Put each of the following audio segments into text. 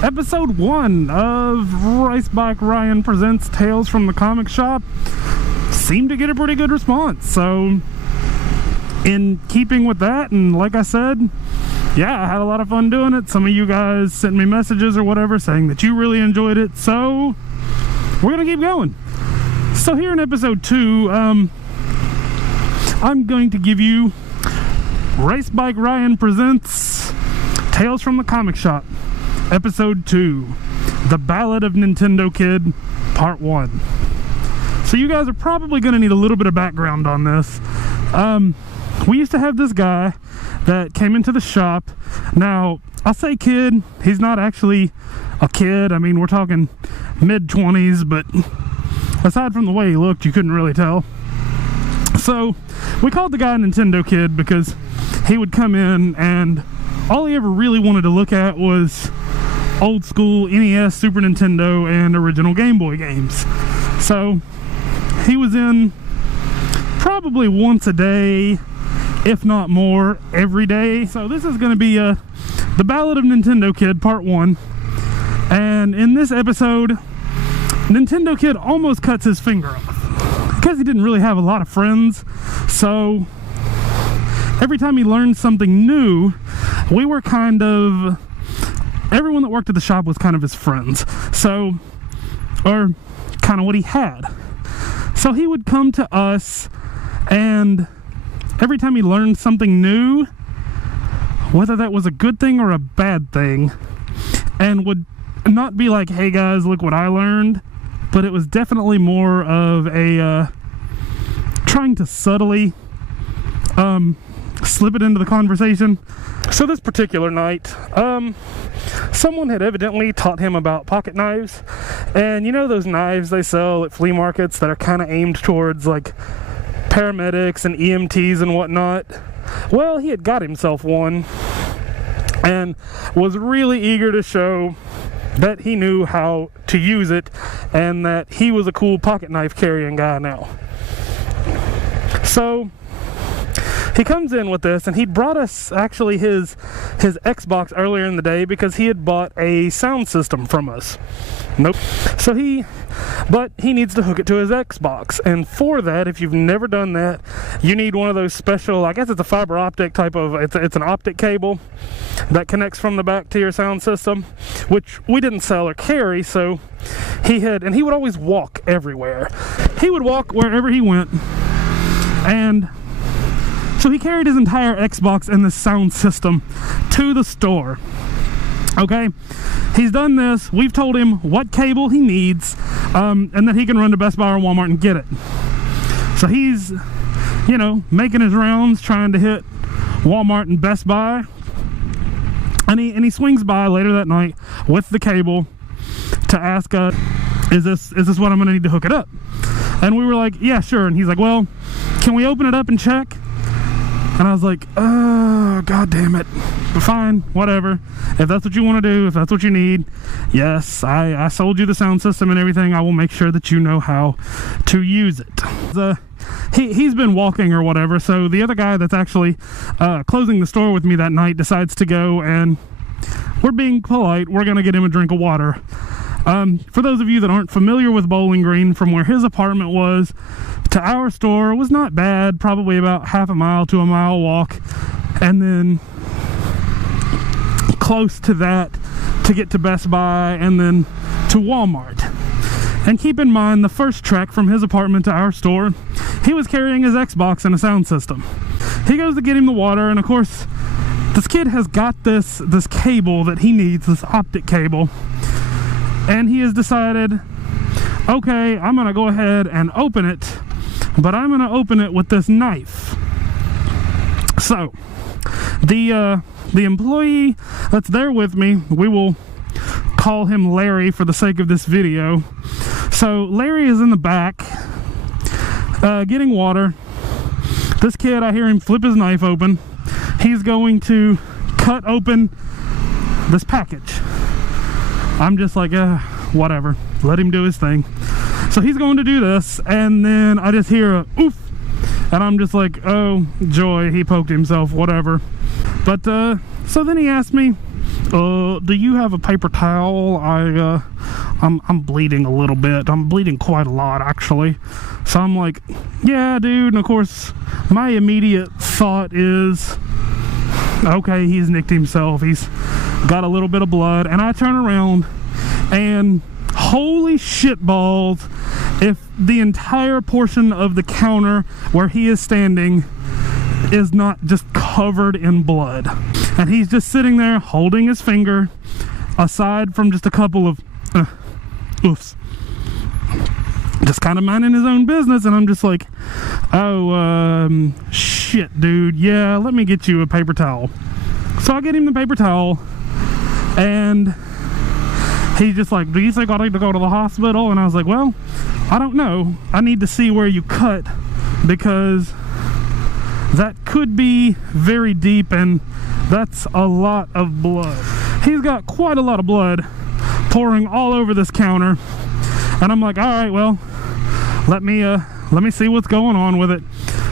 Episode 1 of RiceBikeRyan presents Tales from the Comic Shop seemed to get a pretty good response. So, in keeping with that, and like I said, yeah, I had a lot of fun doing it. Some of you guys sent me messages or whatever saying that you really enjoyed it. So, we're gonna keep going. So here in episode 2, I'm going to give you RiceBikeRyan presents Tales from the Comic Shop, Episode 2, The Ballad of Nintendo Kid, Part 1. So you guys are probably going to need a little bit of background on this. We used to have this guy that came into the shop. Now, I'll say kid, he's not actually a kid. I mean, we're talking mid-20s, but aside from the way he looked, you couldn't really tell. So, we called the guy Nintendo Kid because he would come in and all he ever really wanted to look at was old school NES, Super Nintendo, and original Game Boy games. So, he was in probably once a day, if not more, every day. So this is going to be The Ballad of Nintendo Kid, Part 1. And in this episode, Nintendo Kid almost cuts his finger off because he didn't really have a lot of friends. So every time he learned something new, we were kind of... everyone that worked at the shop was kind of his friends. So, or kind of what he had. So he would come to us, and every time he learned something new, whether that was a good thing or a bad thing, and would not be like, hey guys, look what I learned, but it was definitely more of a trying to subtly slip it into the conversation. So this particular night, someone had evidently taught him about pocket knives, and you know those knives they sell at flea markets that are kind of aimed towards like paramedics and EMTs and whatnot? Well, he had got himself one and was really eager to show that he knew how to use it and that he was a cool pocket knife carrying guy now. So he comes in with this, and he brought us actually his Xbox earlier in the day because he had bought a sound system from us. Nope. So but he needs to hook it to his Xbox, and for that, if you've never done that, you need one of those special, I guess it's a fiber optic type of, it's an optic cable that connects from the back to your sound system, which we didn't sell or carry. So he would always walk everywhere. He would walk wherever he went, and so he carried his entire Xbox and the sound system to the store. Okay, he's done this. We've told him what cable he needs, and that he can run to Best Buy or Walmart and get it. So he's, making his rounds, trying to hit Walmart and Best Buy, and he swings by later that night with the cable to ask us, is this what I'm going to need to hook it up? And we were like, yeah, sure. And he's like, well, can we open it up and check? And I was like, oh, god damn it. But fine, whatever. If that's what you want to do, if that's what you need, yes, I sold you the sound system and everything. I will make sure that you know how to use it. He's been walking or whatever, so the other guy that's actually closing the store with me that night decides to go, and we're being polite. We're going to get him a drink of water. For those of you that aren't familiar with Bowling Green, from where his apartment was to our store was not bad, probably about half a mile to a mile walk, and then close to that to get to Best Buy and then to Walmart. And keep in mind, the first trek from his apartment to our store, he was carrying his Xbox and a sound system. He goes to get him the water, and of course this kid has got this cable that he needs, this optic cable. And he has decided, okay, I'm going to go ahead and open it, but I'm going to open it with this knife. So, the employee that's there with me, we will call him Larry for the sake of this video. So, Larry is in the back, getting water. This kid, I hear him flip his knife open. He's going to cut open this package. I'm just like, whatever, let him do his thing. So he's going to do this, and then I just hear a oof, and I'm just like, oh joy, he poked himself, whatever. But so then he asked me, do you have a paper towel? I'm bleeding a little bit. I'm bleeding quite a lot, actually. So I'm like, yeah, dude. And of course, my immediate thought is, okay, he's nicked himself. He's got a little bit of blood. And I turn around and holy shit balls, if the entire portion of the counter where he is standing is not just covered in blood. And he's just sitting there holding his finger, aside from just a couple of oofs, just kind of minding his own business. And I'm just like, oh, shit, dude, yeah, let me get you a paper towel. So I get him the paper towel, and he's just like, do you think I need to go to the hospital? And I was like, well, I don't know. I need to see where you cut, because that could be very deep, and that's a lot of blood. He's got quite a lot of blood pouring all over this counter, and I'm like, all right, well, let me see what's going on with it.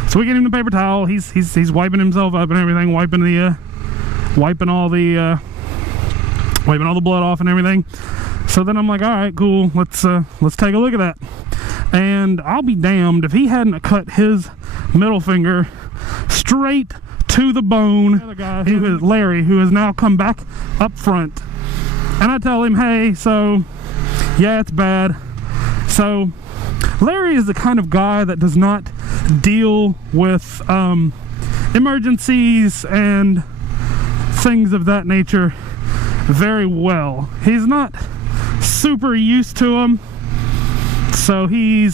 So we get him the paper towel. He's wiping himself up and everything, wiping all the blood off and everything. So then I'm like, all right, cool. Let's take a look at that. And I'll be damned if he hadn't cut his middle finger straight to the bone. The other guy, who is Larry, who has now come back up front, and I tell him, hey, so yeah, it's bad. So Larry is the kind of guy that does not deal with emergencies and things of that nature very well. He's not super used to them, so he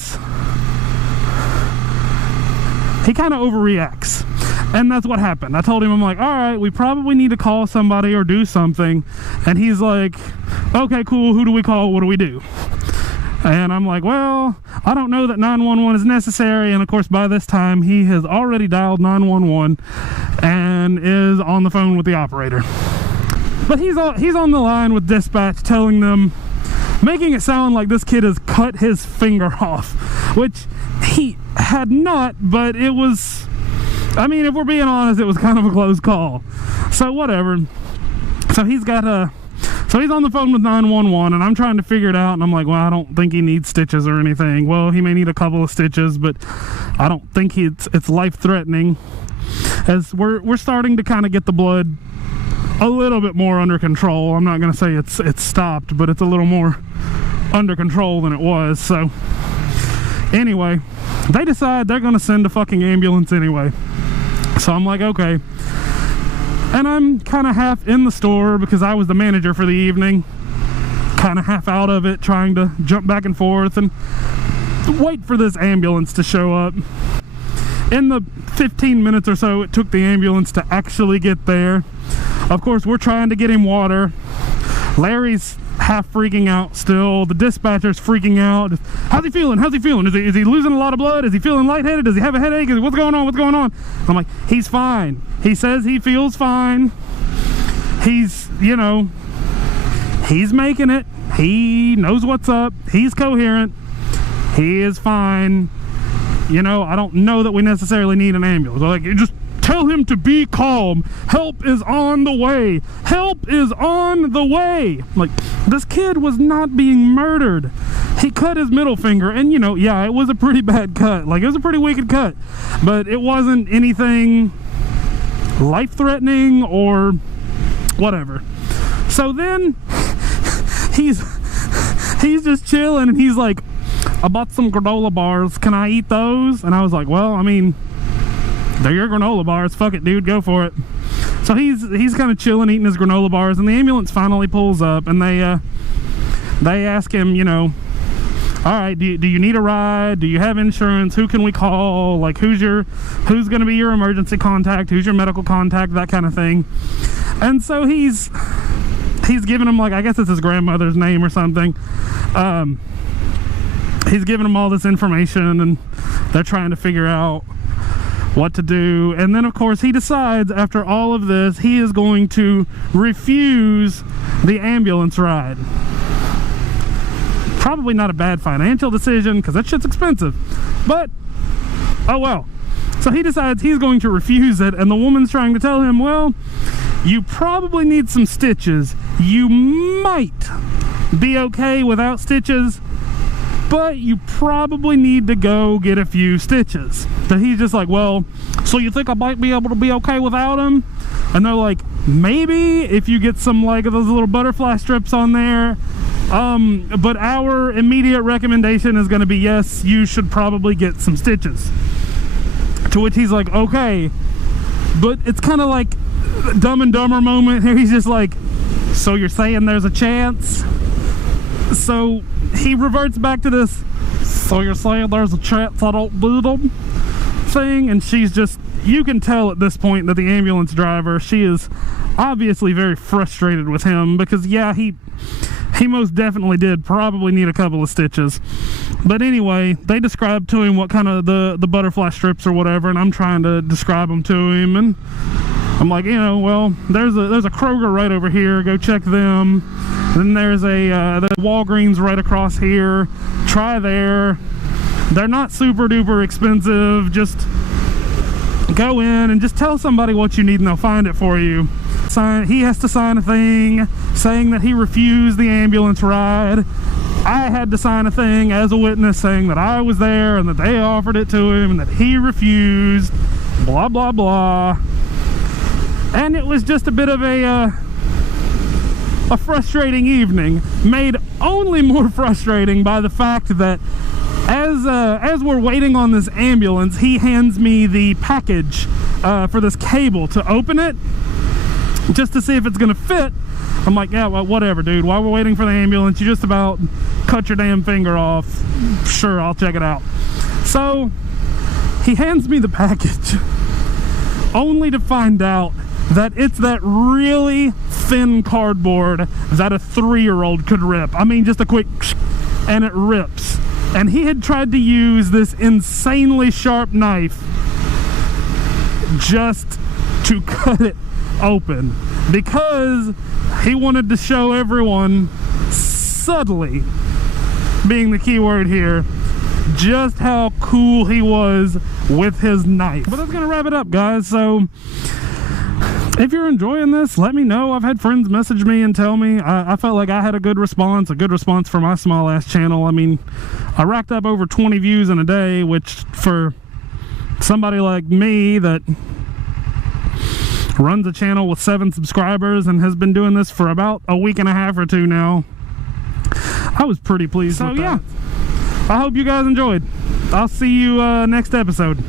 kind of overreacts. And that's what happened. I told him, I'm like, all right, we probably need to call somebody or do something. And he's like, okay, cool, who do we call? What do we do? And I'm like, well, I don't know that 911 is necessary. And of course, by this time, he has already dialed 911 and is on the phone with the operator. But he's on the line with dispatch, telling them, making it sound like this kid has cut his finger off, which he had not, but it was, I mean, if we're being honest, it was kind of a close call. So whatever. So he's on the phone with 911, and I'm trying to figure it out, and I'm like, well, I don't think he needs stitches or anything. Well, he may need a couple of stitches, but I don't think it's life-threatening. As we're starting to kind of get the blood a little bit more under control. I'm not going to say it's stopped, but it's a little more under control than it was. So anyway, they decide they're going to send a fucking ambulance anyway. So I'm like, okay. And I'm kind of half in the store because I was the manager for the evening, kind of half out of it, trying to jump back and forth and wait for this ambulance to show up. In the 15 minutes or so it took the ambulance to actually get there, of course, we're trying to get him water. Larry's half freaking out still. The dispatcher's freaking out. How's he feeling? How's he feeling? Is he losing a lot of blood? Is he feeling lightheaded? Does he have a headache? What's going on? What's going on? I'm like, he's fine. He says he feels fine. He's, you know, he's making it. He knows what's up. He's coherent. He is fine. You know, I don't know that we necessarily need an ambulance. Like, just tell him to be calm. Help is on the way. Help is on the way. Like, this kid was not being murdered. He cut his middle finger, and you know, yeah, it was a pretty bad cut. Like, it was a pretty wicked cut, but it wasn't anything life-threatening or whatever. So then he's just chilling, and he's like, I bought some granola bars. Can I eat those? And I was like, well, I mean, they're your granola bars. Fuck it, dude. Go for it. So he's kind of chilling, eating his granola bars, and the ambulance finally pulls up, and they ask him, you know, all right, do you need a ride? Do you have insurance? Who can we call? Like, who's going to be your emergency contact? Who's your medical contact? That kind of thing. And so he's giving him, like, I guess it's his grandmother's name or something. He's giving them all this information, and they're trying to figure out what to do. And then, of course, he decides after all of this, he is going to refuse the ambulance ride. Probably not a bad financial decision, because that shit's expensive, but oh well. So he decides he's going to refuse it, and the woman's trying to tell him, well, You probably need some stitches. You might be okay without stitches, but you probably need to go get a few stitches. So he's just like, well, so you think I might be able to be okay without them? And they're like, maybe if you get some like those little butterfly strips on there. But our immediate recommendation is going to be, yes, you should probably get some stitches. To which he's like, okay. But it's kind of like Dumb and Dumber moment here. He's just like, so you're saying there's a chance? So he reverts back to this, so you're saying there's a chance I don't do them thing. And she's just, you can tell at this point that the ambulance driver, she is obviously very frustrated with him, because yeah, he most definitely did probably need a couple of stitches. But anyway, they described to him what kind of the butterfly strips or whatever, and I'm trying to describe them to him, and I'm like, you know, well, there's a Kroger right over here, go check them. Then there's the Walgreens right across here, try there. They're not super duper expensive, just go in and just tell somebody what you need and they'll find it for you. He has to sign a thing saying that he refused the ambulance ride. I had to sign a thing as a witness saying that I was there and that they offered it to him and that he refused, blah blah blah. And it was just a bit of a frustrating evening, made only more frustrating by the fact that as we're waiting on this ambulance, he hands me the package for this cable to open it, just to see if it's gonna fit. I'm like, yeah, well, whatever, dude. While we're waiting for the ambulance, you just about cut your damn finger off. Sure, I'll check it out. So he hands me the package, only to find out that it's that really thin cardboard that a 3-year-old could rip. I mean, just a quick, and it rips. And he had tried to use this insanely sharp knife just to cut it open, because he wanted to show everyone, subtly being the key word here, just how cool he was with his knife. But that's gonna wrap it up, guys. So if you're enjoying this, let me know. I've had friends message me and tell me. I felt like I had a good response for my small ass channel. I mean, I racked up over 20 views in a day, which for somebody like me that runs a channel with 7 subscribers and has been doing this for about a week and a half or 2 now, I was pretty pleased with that. So yeah, I hope you guys enjoyed. I'll see you next episode.